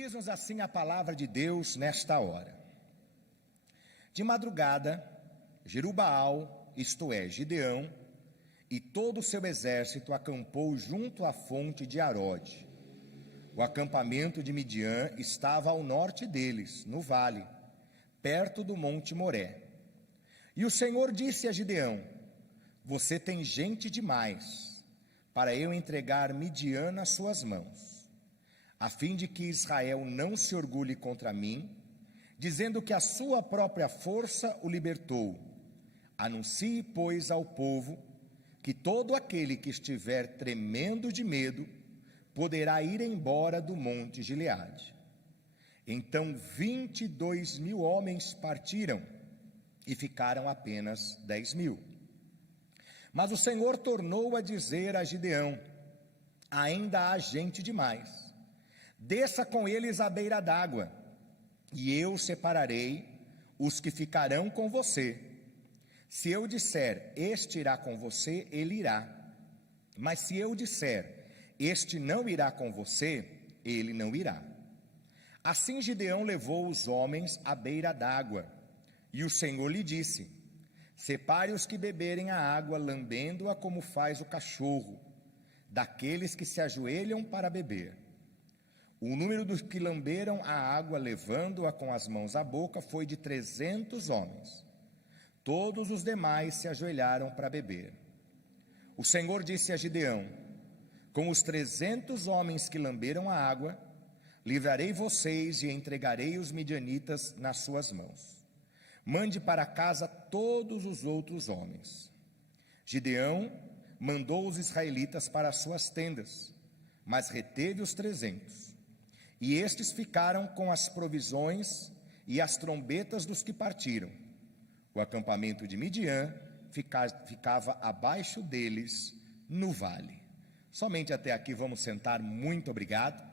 Diz-nos assim a palavra de Deus nesta hora. De madrugada, Jerubaal, isto é, Gideão, e todo o seu exército acampou junto à fonte de Arode. O acampamento de Midian estava ao norte deles, no vale, perto do monte Moré. E o Senhor disse a Gideão: você tem gente demais para eu entregar Midian nas suas mãos, a fim de que Israel não se orgulhe contra mim, dizendo que a sua própria força o libertou. Anuncie, pois, ao povo que todo aquele que estiver tremendo de medo poderá ir embora do monte Gileade. Então 22.000 homens partiram e ficaram apenas 10.000. Mas o Senhor tornou a dizer a Gideão: ainda há gente demais. Desça com eles à beira d'água, e eu separarei os que ficarão com você. Se eu disser, este irá com você, ele irá. Mas se eu disser, este não irá com você, ele não irá. Assim Gideão levou os homens à beira d'água, e o Senhor lhe disse: separe os que beberem a água, lambendo-a como faz o cachorro, daqueles que se ajoelham para beber. O número dos que lamberam a água, levando-a com as mãos à boca, foi de 300 homens. Todos os demais se ajoelharam para beber. O Senhor disse a Gideão: com os 300 homens que lamberam a água, livrarei vocês e entregarei os midianitas nas suas mãos. Mande para casa todos os outros homens. Gideão mandou os israelitas para as suas tendas, mas reteve os 300. E estes ficaram com as provisões e as trombetas dos que partiram. O acampamento de Midian ficava abaixo deles no vale. Somente até aqui, vamos sentar. Muito obrigado.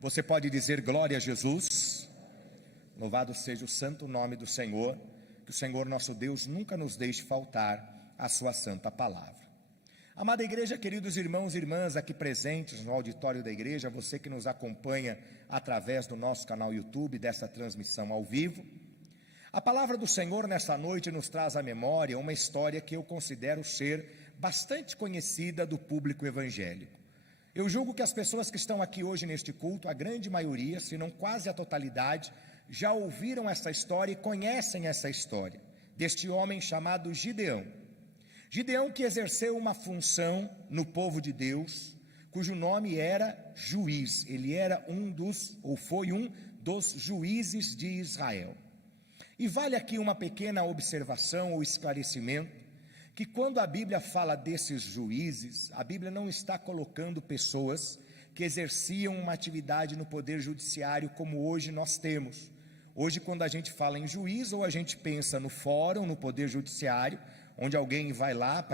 Você pode dizer glória a Jesus. Louvado seja o santo nome do Senhor. Que o Senhor nosso Deus nunca nos deixe faltar a sua santa palavra. Amada igreja, queridos irmãos e irmãs aqui presentes no auditório da igreja, você que nos acompanha através do nosso canal YouTube, dessa transmissão ao vivo, a palavra do Senhor nesta noite nos traz à memória uma história que eu considero ser bastante conhecida do público evangélico. Eu julgo que as pessoas que estão aqui hoje neste culto, a grande maioria, se não quase a totalidade, já ouviram essa história e conhecem essa história deste homem chamado Gideão. Gideão, que exerceu uma função no povo de Deus, cujo nome era juiz. Ele era foi um dos juízes de Israel. E vale aqui uma pequena observação ou esclarecimento, que quando a Bíblia fala desses juízes, a Bíblia não está colocando pessoas que exerciam uma atividade no poder judiciário como hoje nós temos. Hoje, quando a gente fala em juiz, ou a gente pensa no fórum, no poder judiciário, onde alguém vai lá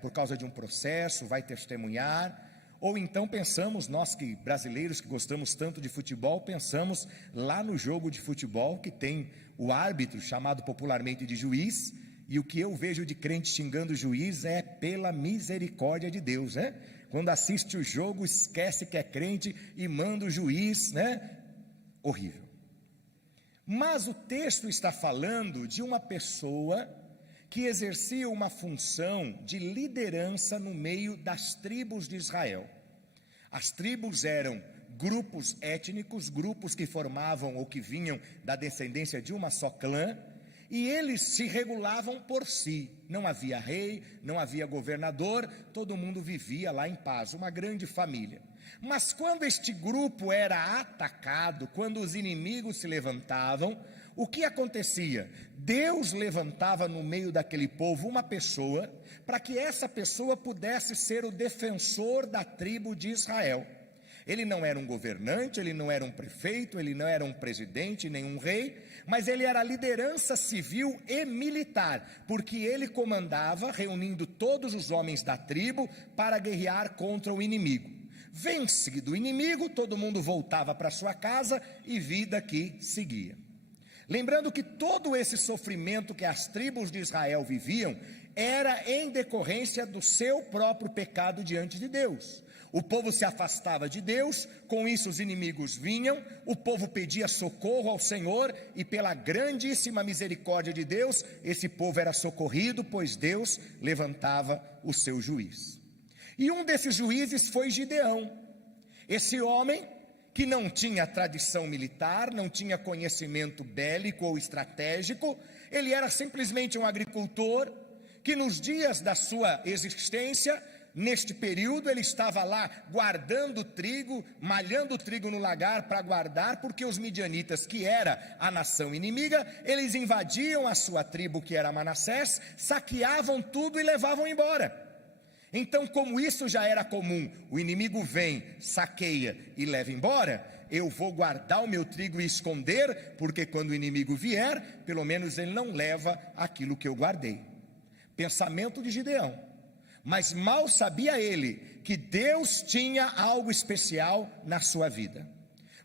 por causa de um processo, vai testemunhar, ou então pensamos, nós que brasileiros que gostamos tanto de futebol, pensamos lá no jogo de futebol que tem o árbitro, chamado popularmente de juiz, e o que eu vejo de crente xingando o juiz é pela misericórdia de Deus, né? Quando assiste o jogo, esquece que é crente e manda o juiz, né? Horrível. Mas o texto está falando de uma pessoa que exercia uma função de liderança no meio das tribos de Israel. As tribos eram grupos étnicos, grupos que formavam ou que vinham da descendência de uma só clã, e eles se regulavam por si. Não havia rei, não havia governador, todo mundo vivia lá em paz, uma grande família. Mas quando este grupo era atacado, quando os inimigos se levantavam, o que acontecia? Deus levantava no meio daquele povo uma pessoa, para que essa pessoa pudesse ser o defensor da tribo de Israel. Ele não era um governante, ele não era um prefeito, ele não era um presidente, nem um rei, mas ele era a liderança civil e militar, porque ele comandava, reunindo todos os homens da tribo para guerrear contra o inimigo. Vencido o inimigo, todo mundo voltava para sua casa e vida que seguia. Lembrando que todo esse sofrimento que as tribos de Israel viviam era em decorrência do seu próprio pecado diante de Deus. O povo se afastava de Deus, com isso os inimigos vinham, o povo pedia socorro ao Senhor, e pela grandíssima misericórdia de Deus, esse povo era socorrido, pois Deus levantava o seu juiz. E um desses juízes foi Gideão, esse homem que não tinha tradição militar, não tinha conhecimento bélico ou estratégico, ele era simplesmente um agricultor, que nos dias da sua existência, neste período, ele estava lá guardando trigo, malhando trigo no lagar para guardar, porque os midianitas, que era a nação inimiga, eles invadiam a sua tribo, que era Manassés, saqueavam tudo e levavam embora. Então, como isso já era comum, o inimigo vem, saqueia e leva embora, eu vou guardar o meu trigo e esconder, porque quando o inimigo vier, pelo menos ele não leva aquilo que eu guardei. Pensamento de Gideão. Mas mal sabia ele que Deus tinha algo especial na sua vida.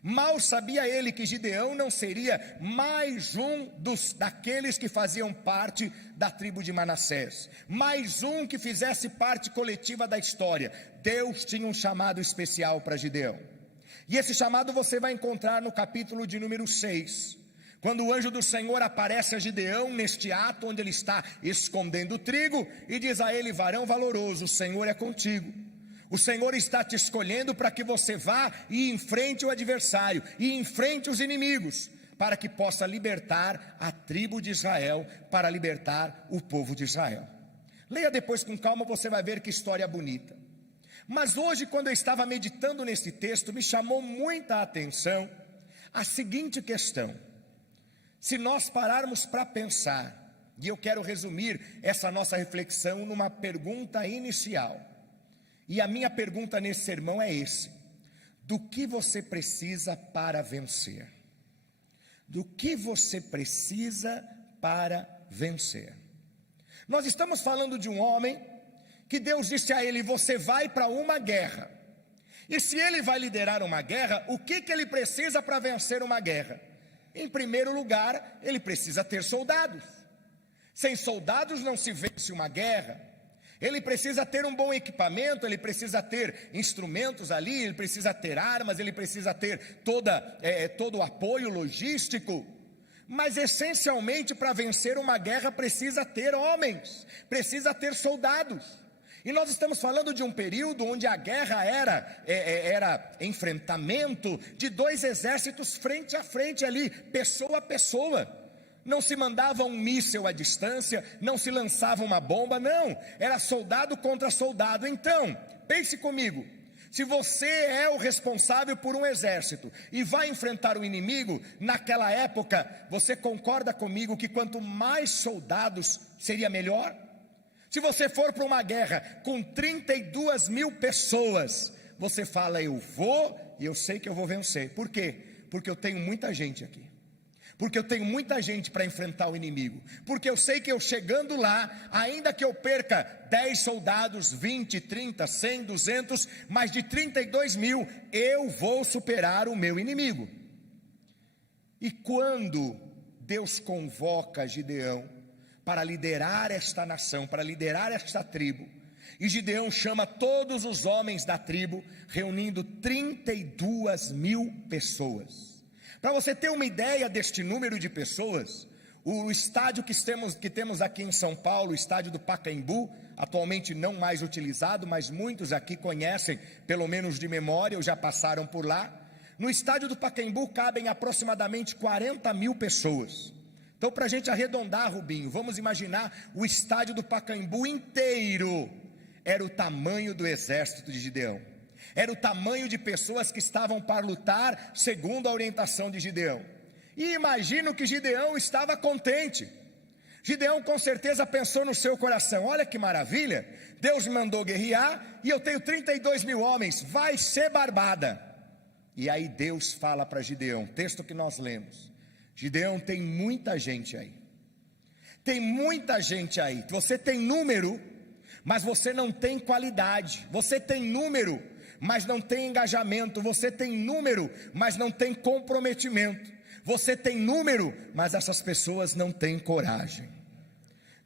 Mal sabia ele que Gideão não seria mais um daqueles que faziam parte da tribo de Manassés, mais um que fizesse parte coletiva da história. Deus tinha um chamado especial para Gideão. E esse chamado você vai encontrar no capítulo de número 6. Quando o anjo do Senhor aparece a Gideão neste ato onde ele está escondendo o trigo e diz a ele: varão valoroso, o Senhor é contigo. O Senhor está te escolhendo para que você vá e enfrente o adversário, e enfrente os inimigos, para que possa libertar a tribo de Israel, para libertar o povo de Israel. Leia depois com calma, você vai ver que história bonita. Mas hoje, quando eu estava meditando nesse texto, me chamou muita atenção a seguinte questão. Se nós pararmos para pensar, e eu quero resumir essa nossa reflexão numa pergunta inicial, e a minha pergunta nesse sermão é esse: do que você precisa para vencer? Do que você precisa para vencer? Nós estamos falando de um homem que Deus disse a ele: você vai para uma guerra, e se ele vai liderar uma guerra, o que ele precisa para vencer uma guerra? Em primeiro lugar, ele precisa ter soldados. Sem soldados não se vence uma guerra. Ele precisa ter um bom equipamento, ele precisa ter instrumentos ali, ele precisa ter armas, ele precisa ter todo o apoio logístico. Mas essencialmente, para vencer uma guerra, precisa ter homens, precisa ter soldados. E nós estamos falando de um período onde a guerra era enfrentamento de dois exércitos frente a frente ali, pessoa a pessoa. Não se mandava um míssil à distância, não se lançava uma bomba, não. Era soldado contra soldado. Então, pense comigo. Se você é o responsável por um exército e vai enfrentar o inimigo, naquela época, você concorda comigo que quanto mais soldados seria melhor? Se você for para uma guerra com 32 mil pessoas, você fala: eu vou e eu sei que eu vou vencer. Por quê? Porque eu tenho muita gente aqui. Porque eu tenho muita gente para enfrentar o inimigo. Porque eu sei que eu chegando lá, ainda que eu perca 10 soldados, 20, 30, 100, 200, mais de 32 mil, eu vou superar o meu inimigo. E quando Deus convoca Gideão para liderar esta nação, para liderar esta tribo, e Gideão chama todos os homens da tribo, reunindo 32 mil pessoas. Para você ter uma ideia deste número de pessoas, o estádio que temos aqui em São Paulo, o estádio do Pacaembu, atualmente não mais utilizado, mas muitos aqui conhecem, pelo menos de memória, ou já passaram por lá. No estádio do Pacaembu cabem aproximadamente 40 mil pessoas. Então, para a gente arredondar, Rubinho, vamos imaginar o estádio do Pacaembu inteiro. Era o tamanho do exército de Gideão. Era o tamanho de pessoas que estavam para lutar segundo a orientação de Gideão. E imagino que Gideão estava contente. Gideão com certeza pensou no seu coração: olha que maravilha, Deus me mandou guerrear e eu tenho 32 mil homens, vai ser barbada. E aí Deus fala para Gideão, texto que nós lemos: Gideão, tem muita gente aí. Tem muita gente aí. Você tem número, mas você não tem qualidade. Você tem número, mas não tem engajamento. Você tem número, mas não tem comprometimento. Você tem número, mas essas pessoas não têm coragem.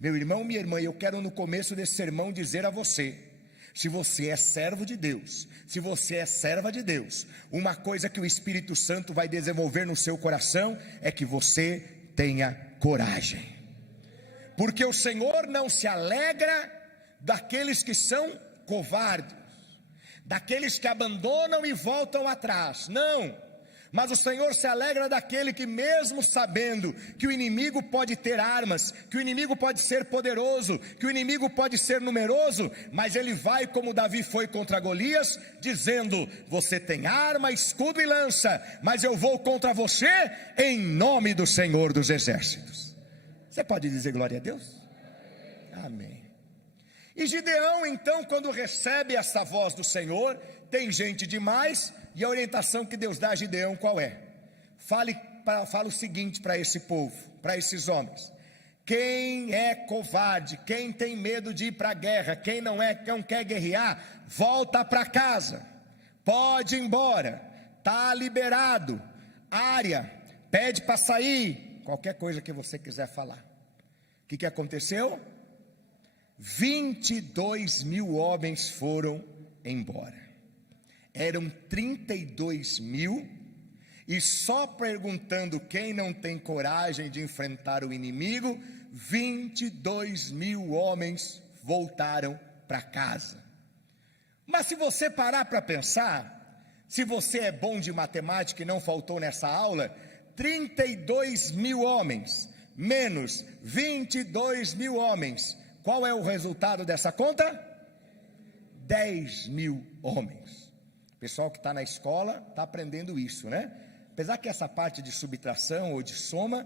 Meu irmão, minha irmã, eu quero no começo desse sermão dizer a você: Se você é servo de Deus, se você é serva de Deus, uma coisa que o Espírito Santo vai desenvolver no seu coração é que você tenha coragem. Porque o Senhor não se alegra daqueles que são covardes, daqueles que abandonam e voltam atrás, não. Mas o Senhor se alegra daquele que, mesmo sabendo que o inimigo pode ter armas, que o inimigo pode ser poderoso, que o inimigo pode ser numeroso, mas ele vai como Davi foi contra Golias, dizendo: você tem arma, escudo e lança, mas eu vou contra você em nome do Senhor dos Exércitos. Você pode dizer glória a Deus? Amém. E Gideão, então, quando recebe essa voz do Senhor, tem gente demais, e a orientação que Deus dá a Gideão qual é? Fala o seguinte para esse povo, para esses homens: quem é covarde, quem tem medo de ir para a guerra, quem não quer guerrear, volta para casa, pode ir embora, está liberado, área, pede para sair, qualquer coisa que você quiser falar. O que aconteceu? 22 mil homens foram embora. Eram 32 mil, e só perguntando quem não tem coragem de enfrentar o inimigo, 22 mil homens voltaram para casa. Mas se você parar para pensar, se você é bom de matemática e não faltou nessa aula, 32 mil homens, menos 22 mil homens, qual é o resultado dessa conta? 10 mil homens. O pessoal que está na escola está aprendendo isso, né? Apesar que essa parte de subtração ou de soma,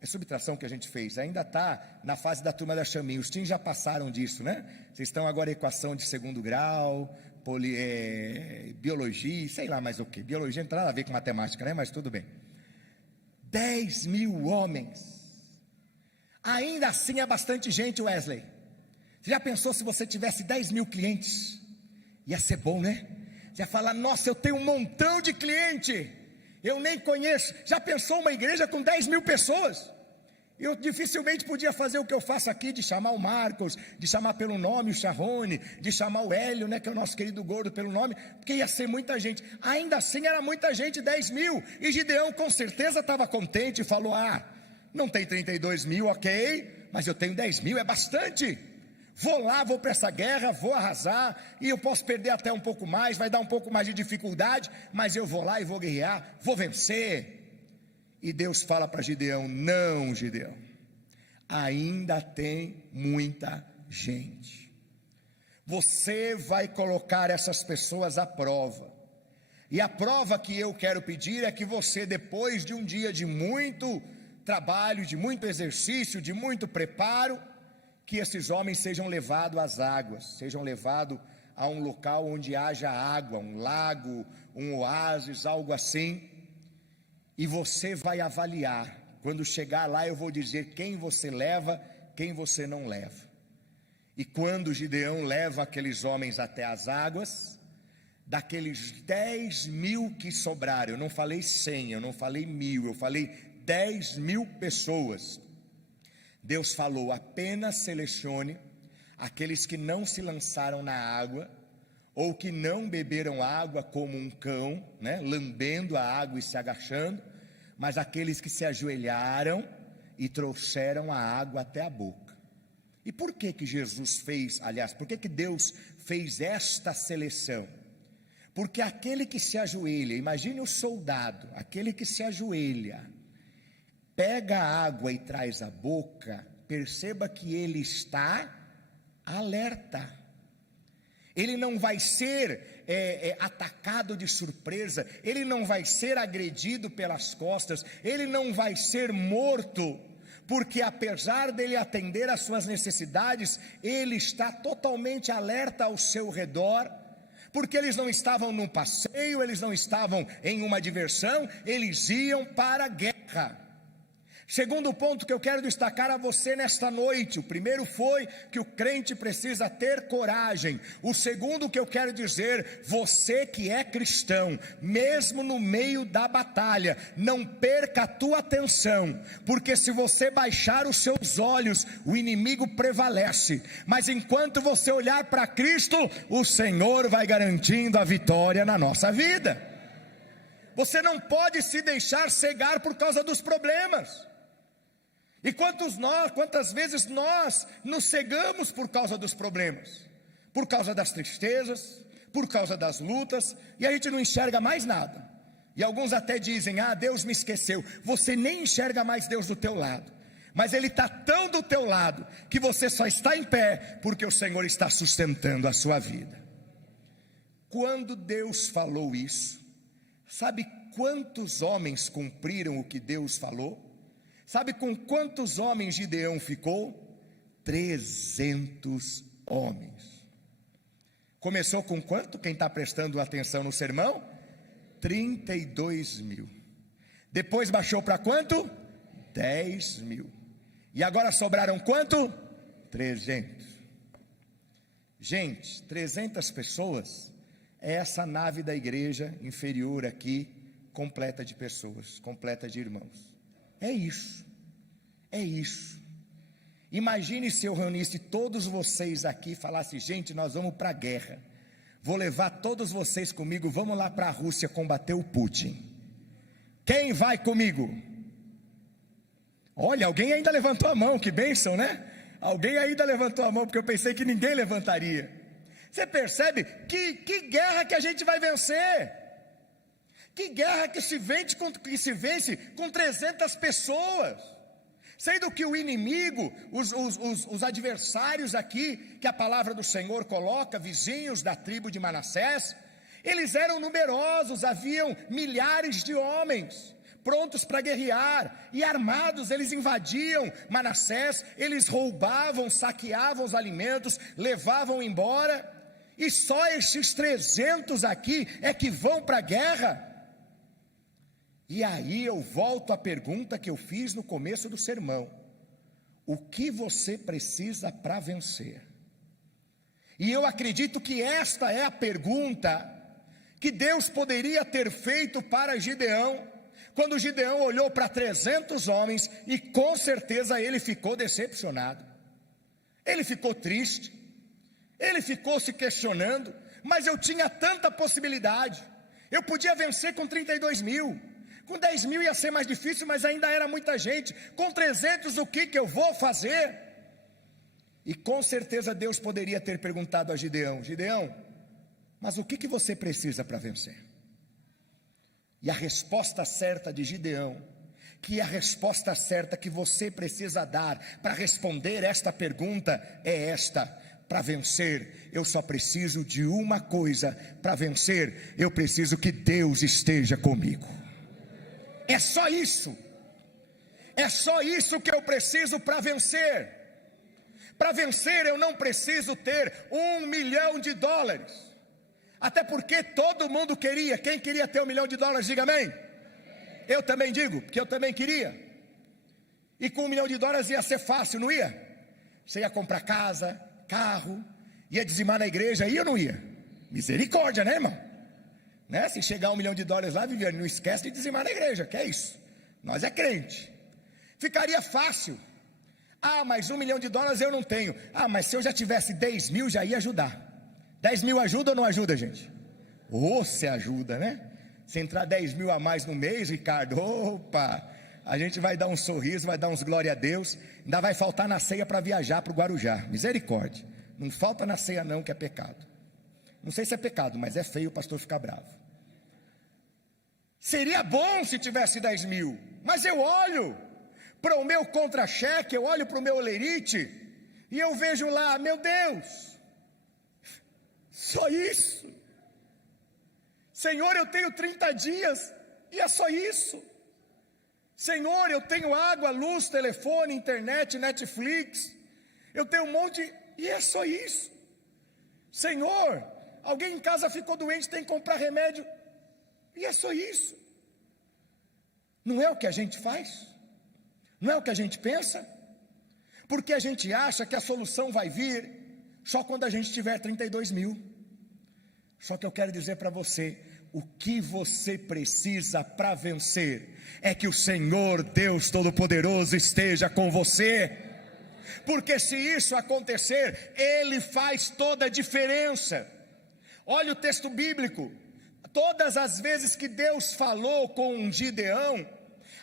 é subtração que a gente fez, ainda está na fase da turma da chaminha. Os teens já passaram disso, né? Vocês estão agora em equação de segundo grau, biologia, sei lá mais o que. Biologia não tem nada a ver com matemática, né? Mas tudo bem. 10 mil homens. Ainda assim é bastante gente, Wesley. Você já pensou se você tivesse 10 mil clientes? Ia ser bom, né? Você ia falar: nossa, eu tenho um montão de cliente, eu nem conheço. Já pensou uma igreja com 10 mil pessoas? Eu dificilmente podia fazer o que eu faço aqui, de chamar o Marcos, de chamar pelo nome o Charrone, de chamar o Hélio, né, que é o nosso querido gordo, pelo nome, porque ia ser muita gente. Ainda assim era muita gente, 10 mil, e Gideão com certeza estava contente e falou: não tem 32 mil, ok, mas eu tenho 10 mil, é bastante. Vou lá, vou para essa guerra, vou arrasar, e eu posso perder até um pouco mais, vai dar um pouco mais de dificuldade, mas eu vou lá e vou guerrear, vou vencer. E Deus fala para Gideão: não, Gideão, ainda tem muita gente. Você vai colocar essas pessoas à prova. E a prova que eu quero pedir é que você, depois de um dia de muito trabalho, de muito exercício, de muito preparo, que esses homens sejam levados às águas, sejam levados a um local onde haja água, um lago, um oásis, algo assim. E você vai avaliar. Quando chegar lá, eu vou dizer quem você leva, quem você não leva. E quando Gideão leva aqueles homens até as águas, daqueles 10 mil que sobraram, eu não falei 100, eu não falei 1000, eu falei 10 mil pessoas. Deus falou: apenas selecione aqueles que não se lançaram na água, ou que não beberam água como um cão, né, lambendo a água e se agachando, mas aqueles que se ajoelharam e trouxeram a água até a boca. E por que Jesus fez, aliás, por que Deus fez esta seleção? Porque aquele que se ajoelha, imagine o soldado, aquele que se ajoelha, pega a água e traz à boca, perceba que ele está alerta. Ele não vai ser atacado de surpresa, ele não vai ser agredido pelas costas, ele não vai ser morto, porque apesar dele atender às suas necessidades, ele está totalmente alerta ao seu redor, porque eles não estavam num passeio, eles não estavam em uma diversão, eles iam para a guerra. Segundo ponto que eu quero destacar a você nesta noite, o primeiro foi que o crente precisa ter coragem. O segundo que eu quero dizer, você que é cristão, mesmo no meio da batalha, não perca a tua atenção, porque se você baixar os seus olhos, o inimigo prevalece, mas enquanto você olhar para Cristo, o Senhor vai garantindo a vitória na nossa vida. Você não pode se deixar cegar por causa dos problemas. E quantas vezes nós nos cegamos por causa dos problemas, por causa das tristezas, por causa das lutas, e a gente não enxerga mais nada. E alguns até dizem, Deus me esqueceu. Você nem enxerga mais Deus do teu lado, mas Ele está tão do teu lado, que você só está em pé, porque o Senhor está sustentando a sua vida. Quando Deus falou isso, sabe quantos homens cumpriram o que Deus falou? Sabe com quantos homens Gideão ficou? 300 homens. Começou com quanto? Quem está prestando atenção no sermão? 32.000. Depois baixou para quanto? 10.000. E agora sobraram quanto? 300. Gente, 300 pessoas é essa nave da igreja inferior aqui, completa de pessoas, completa de irmãos. É isso, é isso. Imagine se eu reunisse todos vocês aqui e falasse, gente, nós vamos para a guerra, vou levar todos vocês comigo, vamos lá para a Rússia combater o Putin. Quem vai comigo? Olha, alguém ainda levantou a mão, que bênção, né? Alguém ainda levantou a mão, porque eu pensei que ninguém levantaria. Você percebe que guerra que a gente vai vencer? Que guerra que se vence com 300 pessoas, sendo que o inimigo, os adversários aqui, que a palavra do Senhor coloca, vizinhos da tribo de Manassés, eles eram numerosos, haviam milhares de homens, prontos para guerrear, e armados, eles invadiam Manassés, eles roubavam, saqueavam os alimentos, levavam embora, e só esses 300 aqui é que vão para a guerra. E aí eu volto à pergunta que eu fiz no começo do sermão: o que você precisa para vencer? E eu acredito que esta é a pergunta que Deus poderia ter feito para Gideão, quando Gideão olhou para 300 homens, e com certeza ele ficou decepcionado, ele ficou triste, ele ficou se questionando, mas eu tinha tanta possibilidade, eu podia vencer com 32.000, com 10.000 ia ser mais difícil, mas ainda era muita gente, com 300 o que eu vou fazer? E com certeza Deus poderia ter perguntado a Gideão, Gideão, mas o que você precisa para vencer? E a resposta certa de Gideão, que é a resposta certa que você precisa dar para responder esta pergunta, é esta: para vencer, eu só preciso de uma coisa, para vencer, eu preciso que Deus esteja comigo. É só isso que eu preciso para vencer. Para vencer eu não preciso ter $1 milhão, até porque todo mundo queria. Quem queria ter $1 milhão? Diga amém. Eu também digo, porque eu também queria. E com $1 milhão ia ser fácil, não ia? Você ia comprar casa, carro, ia dizimar na igreja, ia ou não ia? Misericórdia, né, irmão? Né? Se chegar $1 milhão lá, Viviane, não esquece de dizimar na igreja, que é isso, nós é crente. Ficaria fácil. Mas $1 milhão eu não tenho. Mas se eu já tivesse 10.000, já ia ajudar. 10.000 ajuda ou não ajuda, gente? Você ajuda, né? Se entrar 10.000 a mais no mês, Ricardo, opa, a gente vai dar um sorriso, vai dar uns glória a Deus, ainda vai faltar na ceia para viajar para o Guarujá, misericórdia. Não falta na ceia não, que é pecado. Não sei se é pecado, mas é feio o pastor ficar bravo. Seria bom se tivesse 10.000, mas eu olho para o meu contra-cheque, eu olho para o meu olerite, e eu vejo lá, meu Deus, só isso. Senhor, eu tenho 30 dias, e é só isso. Senhor, eu tenho água, luz, telefone, internet, Netflix, eu tenho um monte, e é só isso. Senhor, alguém em casa ficou doente, tem que comprar remédio, e é só isso. Não é o que a gente faz? Não é o que a gente pensa? Porque a gente acha que a solução vai vir só quando a gente tiver 32 mil. Só que eu quero dizer para você, o que você precisa para vencer é que o Senhor Deus Todo-Poderoso esteja com você. Porque se isso acontecer, Ele faz toda a diferença. Olha o texto bíblico, todas as vezes que Deus falou com Gideão,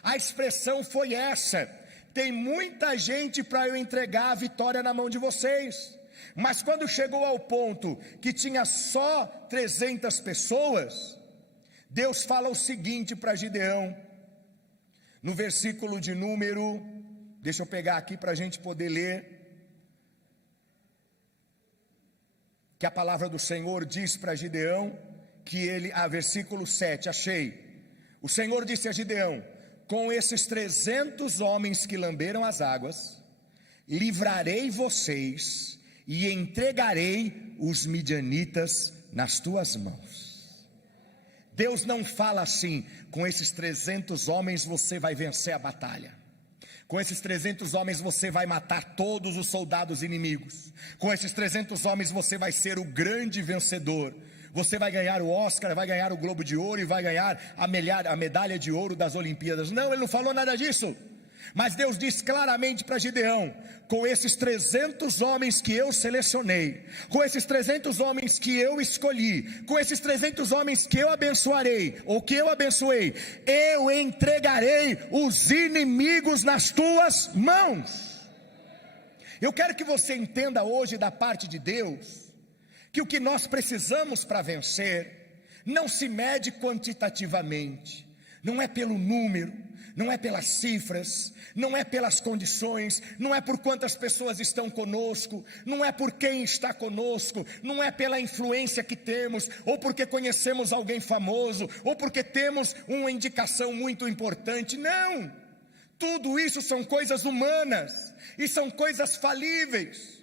a expressão foi essa: tem muita gente para eu entregar a vitória na mão de vocês. Mas quando chegou ao ponto que tinha só 300 pessoas, Deus fala o seguinte para Gideão, no versículo de número, deixa eu pegar aqui para a gente poder ler, que a palavra do Senhor diz para Gideão, que ele, versículo 7, achei, o Senhor disse a Gideão: com esses 300 homens que lamberam as águas, livrarei vocês e entregarei os midianitas nas tuas mãos. Deus não fala assim: com esses 300 homens você vai vencer a batalha, com esses 300 homens você vai matar todos os soldados inimigos, com esses 300 homens você vai ser o grande vencedor, você vai ganhar o Oscar, vai ganhar o Globo de Ouro e vai ganhar a medalha de ouro das Olimpíadas. Não, ele não falou nada disso. Mas Deus diz claramente para Gideão: com esses 300 homens que eu selecionei, com esses 300 homens que eu escolhi, com esses 300 homens que eu abençoarei, ou que eu abençoei, eu entregarei os inimigos nas tuas mãos. Eu quero que você entenda hoje da parte de Deus, que o que nós precisamos para vencer, não se mede quantitativamente, não é pelo número, não é pelas cifras, não é pelas condições, não é por quantas pessoas estão conosco, não é por quem está conosco, não é pela influência que temos, ou porque conhecemos alguém famoso, ou porque temos uma indicação muito importante. Não, tudo isso são coisas humanas, e são coisas falíveis.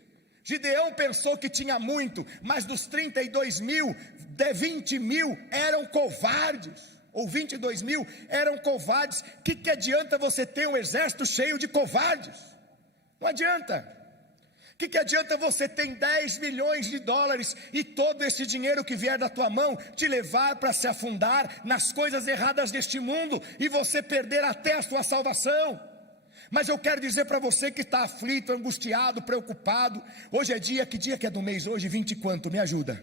Gideão pensou que tinha muito, mas dos 32 mil, 20 mil eram covardes, ou 22 mil eram covardes. O que adianta você ter um exército cheio de covardes? Não adianta. O que adianta você ter 10 milhões de dólares e todo esse dinheiro que vier da tua mão te levar para se afundar nas coisas erradas deste mundo e você perder até a sua salvação? Mas eu quero dizer para você que está aflito, angustiado, preocupado. Hoje é dia, que dia que é do mês hoje? 20 e quanto? Me ajuda.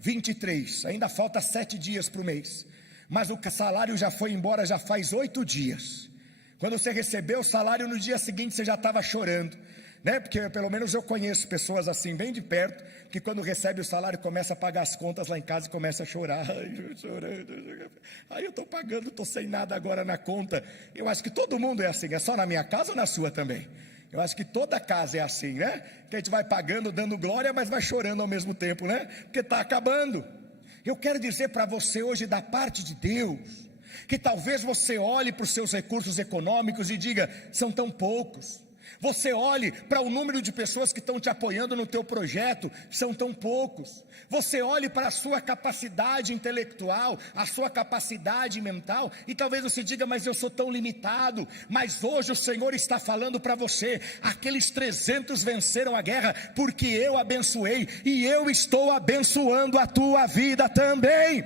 23, ainda falta 7 dias para o mês. Mas o salário já foi embora já faz 8 dias. Quando você recebeu o salário, no dia seguinte você já estava chorando, né? Porque pelo menos eu conheço pessoas assim bem de perto, que quando recebe o salário começa a pagar as contas lá em casa e começa a chorar. Ai, chorando. Ai, eu estou pagando, estou sem nada agora na conta. Eu acho que todo mundo é assim. É só na minha casa ou na sua também? Eu acho que toda casa é assim, né? Que a gente vai pagando, dando glória, mas vai chorando ao mesmo tempo, né? Porque está acabando. Eu quero dizer para você hoje, da parte de Deus, que talvez você olhe para os seus recursos econômicos e diga: são tão poucos. Você olhe para o número de pessoas que estão te apoiando no teu projeto, são tão poucos. Você olhe para a sua capacidade intelectual, a sua capacidade mental, e talvez você diga: mas eu sou tão limitado. Mas hoje o Senhor está falando para você: aqueles 300 venceram a guerra, porque eu abençoei, e eu estou abençoando a tua vida também.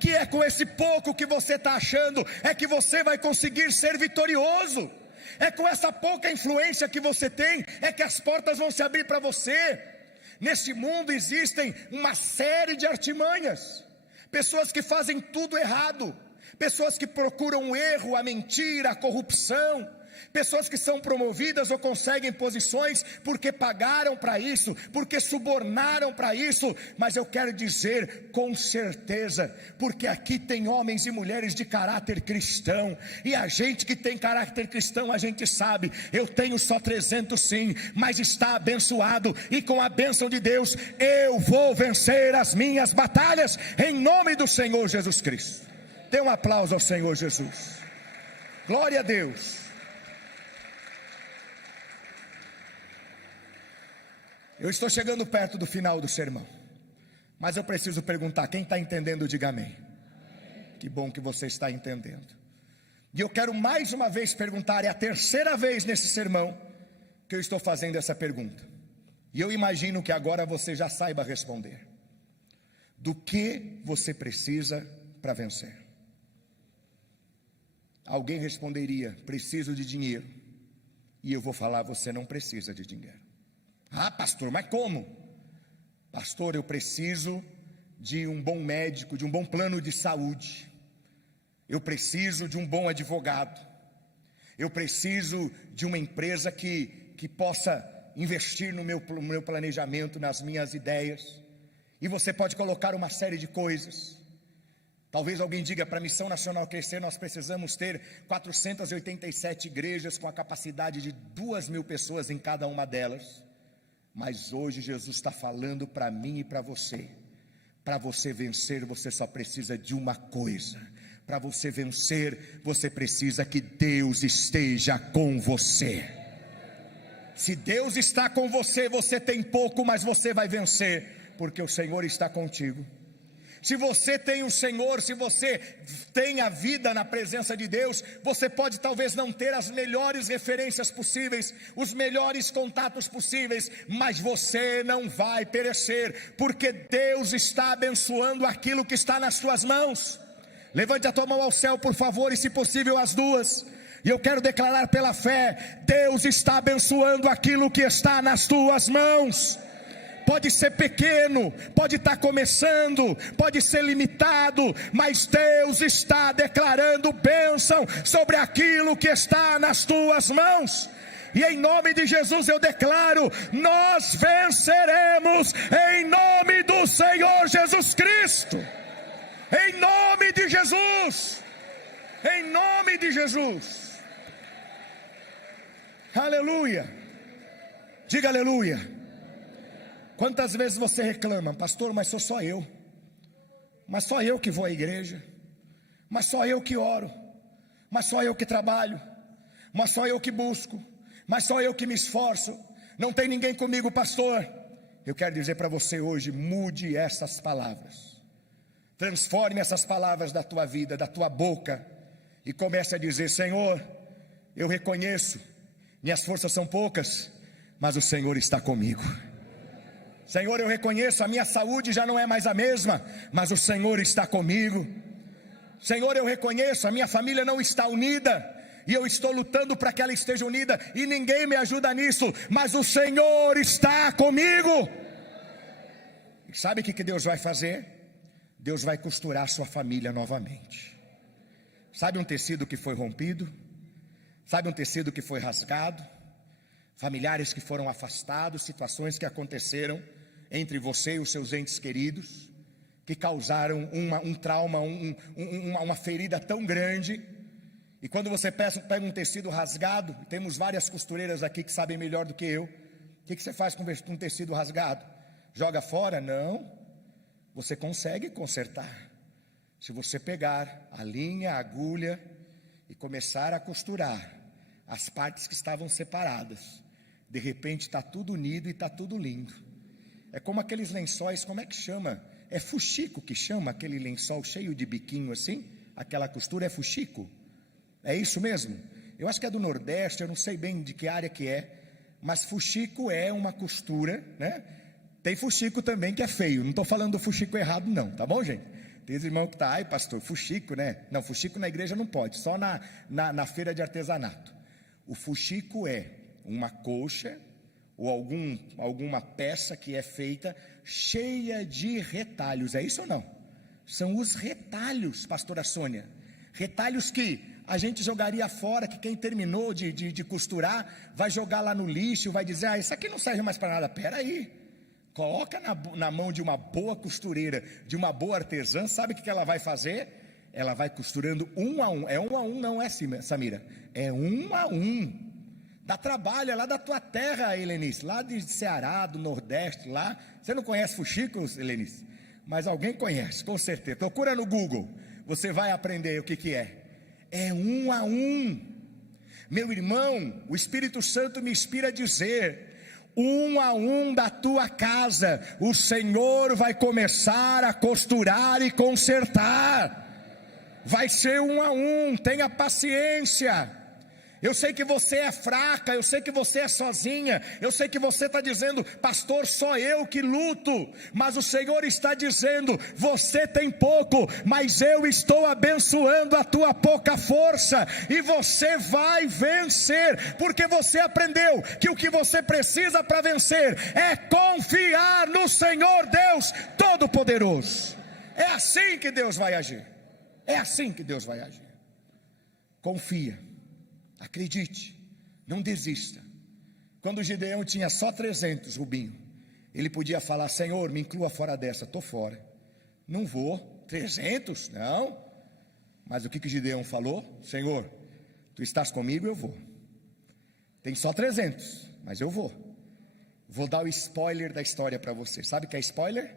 Que é com esse pouco que você está achando, é que você vai conseguir ser vitorioso. É com essa pouca influência que você tem, é que as portas vão se abrir para você. Nesse mundo existem uma série de artimanhas, pessoas que fazem tudo errado, pessoas que procuram o erro, a mentira, a corrupção, pessoas que são promovidas ou conseguem posições porque pagaram para isso, porque subornaram para isso. Mas eu quero dizer com certeza, porque aqui tem homens e mulheres de caráter cristão, e a gente que tem caráter cristão, a gente sabe: eu tenho só 300 sim, mas está abençoado, e com a bênção de Deus eu vou vencer as minhas batalhas, em nome do Senhor Jesus Cristo. Dê um aplauso ao Senhor Jesus. Glória a Deus. Eu estou chegando perto do final do sermão, mas eu preciso perguntar: quem está entendendo, diga amém. Que bom que você está entendendo. E eu quero mais uma vez perguntar, é a terceira vez nesse sermão que eu estou fazendo essa pergunta. E eu imagino que agora você já saiba responder. Do que você precisa para vencer? Alguém responderia: preciso de dinheiro. E eu vou falar: você não precisa de dinheiro. Ah, pastor, mas como? Pastor, eu preciso de um bom médico, de um bom plano de saúde. Eu preciso de um bom advogado. Eu preciso de uma empresa que possa investir no meu planejamento, nas minhas ideias. E você pode colocar uma série de coisas. Talvez alguém diga: para a Missão Nacional crescer, nós precisamos ter 487 igrejas com a capacidade de 2.000 pessoas em cada uma delas. Mas hoje Jesus está falando para mim e para você: para você vencer, você só precisa de uma coisa. Para você vencer, você precisa que Deus esteja com você. Se Deus está com você, você tem pouco, mas você vai vencer, porque o Senhor está contigo. Se você tem o Senhor, se você tem a vida na presença de Deus, você pode talvez não ter as melhores referências possíveis, os melhores contatos possíveis, mas você não vai perecer, porque Deus está abençoando aquilo que está nas suas mãos. Levante a tua mão ao céu, por favor, e se possível as duas. E eu quero declarar pela fé: Deus está abençoando aquilo que está nas tuas mãos. Pode ser pequeno, pode estar começando, pode ser limitado, mas Deus está declarando bênção sobre aquilo que está nas tuas mãos. E em nome de Jesus eu declaro: nós venceremos em nome do Senhor Jesus Cristo. Em nome de Jesus, em nome de Jesus. Aleluia. Diga aleluia. Quantas vezes você reclama: pastor, mas sou só eu, mas só eu que vou à igreja, mas só eu que oro, mas só eu que trabalho, mas só eu que busco, mas só eu que me esforço, não tem ninguém comigo, pastor. Eu quero dizer para você hoje: mude essas palavras. Transforme essas palavras da tua vida, da tua boca, e comece a dizer: Senhor, eu reconheço, minhas forças são poucas, mas o Senhor está comigo. Senhor, eu reconheço, a minha saúde já não é mais a mesma, mas o Senhor está comigo. Senhor, eu reconheço, a minha família não está unida, e eu estou lutando para que ela esteja unida, e ninguém me ajuda nisso, mas o Senhor está comigo. E sabe o que Deus vai fazer? Deus vai costurar sua família novamente. Sabe um tecido que foi rompido? Sabe um tecido que foi rasgado? Familiares que foram afastados, situações que aconteceram entre você e os seus entes queridos, que causaram um trauma, uma ferida tão grande. E quando você pega um tecido rasgado, temos várias costureiras aqui que sabem melhor do que eu. O que você faz com um tecido rasgado? Joga fora? Não. Você consegue consertar. Se você pegar a linha, a agulha e começar a costurar as partes que estavam separadas, de repente está tudo unido e está tudo lindo. É como aqueles lençóis, como é que chama? É fuxico que chama aquele lençol cheio de biquinho assim? Aquela costura é fuxico? É isso mesmo? Eu acho que é do Nordeste, eu não sei bem de que área que é, mas fuxico é uma costura, né? Tem fuxico também que é feio, não estou falando do fuxico errado não, tá bom, gente? Tem esse irmão que está: ai pastor, fuxico, né? Não, fuxico na igreja não pode, só na feira de artesanato. O fuxico é uma colcha ou alguma peça que é feita cheia de retalhos, é isso ou não? São os retalhos, pastora Sônia, retalhos que a gente jogaria fora, que quem terminou de costurar vai jogar lá no lixo, vai dizer: ah, isso aqui não serve mais para nada. Pera aí, coloca na mão de uma boa costureira, de uma boa artesã. Sabe o que ela vai fazer? Ela vai costurando um a um. É um a um, não é, Samira? É um a um. Dá trabalho, é lá da tua terra, Helenice, lá de Ceará, do Nordeste, lá. Você não conhece fuxico, Helenice? Mas alguém conhece, com certeza. Procura no Google, você vai aprender o que é. É um a um. Meu irmão, o Espírito Santo me inspira a dizer: um a um da tua casa, o Senhor vai começar a costurar e consertar. Vai ser 1 a 1, tenha paciência. Eu sei que você é fraca, eu sei que você é sozinha, eu sei que você está dizendo, pastor, só eu que luto, mas o Senhor está dizendo, você tem pouco, mas eu estou abençoando a tua pouca força, e você vai vencer, porque você aprendeu que o que você precisa para vencer, é confiar no Senhor Deus Todo-Poderoso. É assim que Deus vai agir, é assim que Deus vai agir. Confia. Acredite, não desista. Quando Gideão tinha só 300, Rubinho, ele podia falar, Senhor, me inclua fora dessa, estou fora, não vou. 300? Não. Mas o que Gideão falou? Senhor, tu estás comigo, eu vou. Tem só 300, mas eu vou. Vou dar o spoiler da história para você. Sabe o que é spoiler?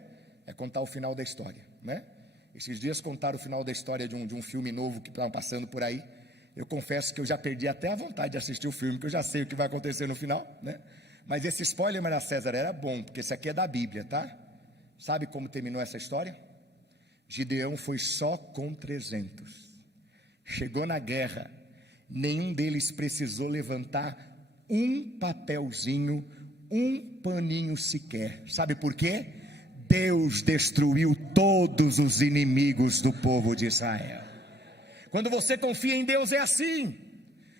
É contar o final da história, né? Esses dias contaram o final da história de um filme novo que estavam passando por aí. Eu confesso que eu já perdi até a vontade de assistir o filme, que eu já sei o que vai acontecer no final, né? Mas esse spoiler, Maria César, era bom, porque esse aqui é da Bíblia, tá? Sabe como terminou essa história? Gideão foi só com 300. Chegou na guerra, nenhum deles precisou levantar um papelzinho, um paninho sequer. Sabe por quê? Deus destruiu todos os inimigos do povo de Israel. Quando você confia em Deus é assim.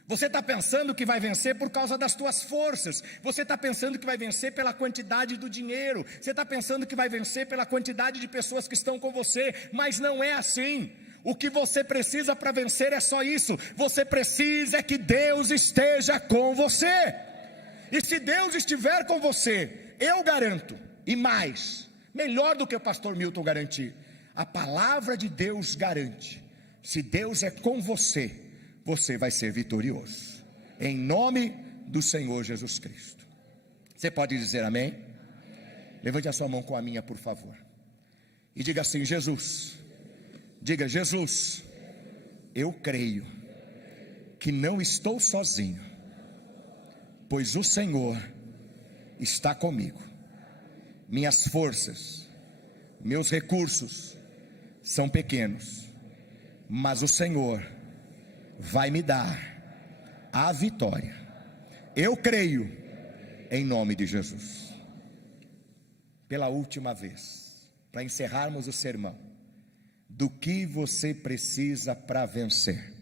Você está pensando que vai vencer por causa das tuas forças. Você está pensando que vai vencer pela quantidade do dinheiro. Você está pensando que vai vencer pela quantidade de pessoas que estão com você. Mas não é assim. O que você precisa para vencer é só isso. Você precisa que Deus esteja com você. E se Deus estiver com você, eu garanto, e mais, melhor do que o pastor Milton garantir, a palavra de Deus garante. Se Deus é com você, você vai ser vitorioso, em nome do Senhor Jesus Cristo. Você pode dizer amém? Levante a sua mão com a minha, por favor, e diga assim, Jesus, diga, Jesus, eu creio que não estou sozinho, pois o Senhor está comigo. Minhas forças, meus recursos são pequenos, mas o Senhor vai me dar a vitória. Eu creio, em nome de Jesus. Pela última vez, para encerrarmos o sermão, do que você precisa para vencer?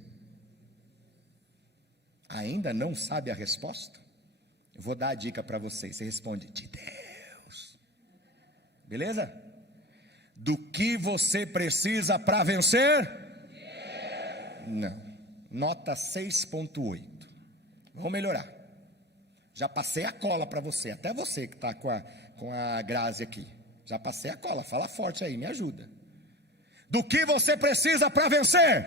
Ainda não sabe a resposta? Eu vou dar a dica para você. Você responde, de Deus. Beleza? Do que você precisa para vencer? Não, nota 6.8. Vamos melhorar. Já passei a cola para você, até você que está com a Grazi aqui. Já passei a cola, fala forte aí, me ajuda. Do que você precisa para vencer?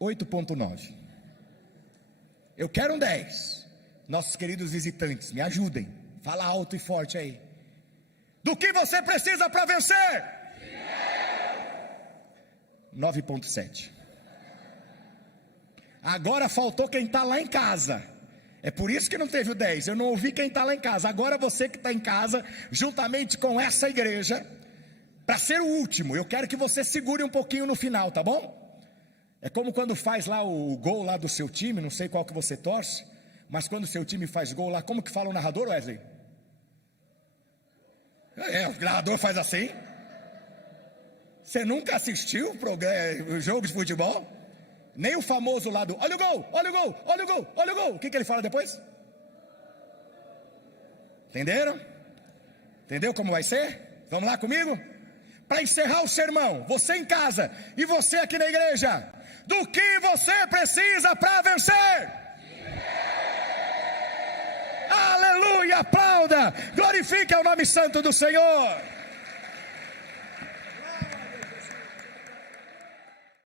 8.9. Eu quero um 10. Nossos queridos visitantes, me ajudem. Fala alto e forte aí. Do que você precisa para vencer? 9.7. Agora faltou quem está lá em casa. É por isso que não teve o 10. Eu não ouvi quem está lá em casa. Agora você que está em casa, juntamente com essa igreja, para ser o último, eu quero que você segure um pouquinho no final, tá bom? É como quando faz lá o gol lá do seu time, não sei qual que você torce, mas quando o seu time faz gol lá, como que fala o narrador, Wesley? O narrador faz assim. Você nunca assistiu o jogo de futebol? Nem o famoso lá do, olha o gol, olha o gol, olha o gol, olha o gol. O que ele fala depois? Entenderam? Entendeu como vai ser? Vamos lá comigo? Para encerrar o sermão, você em casa e você aqui na igreja, do que você precisa para vencer? Aleluia, aplauda, glorifique o nome santo do Senhor.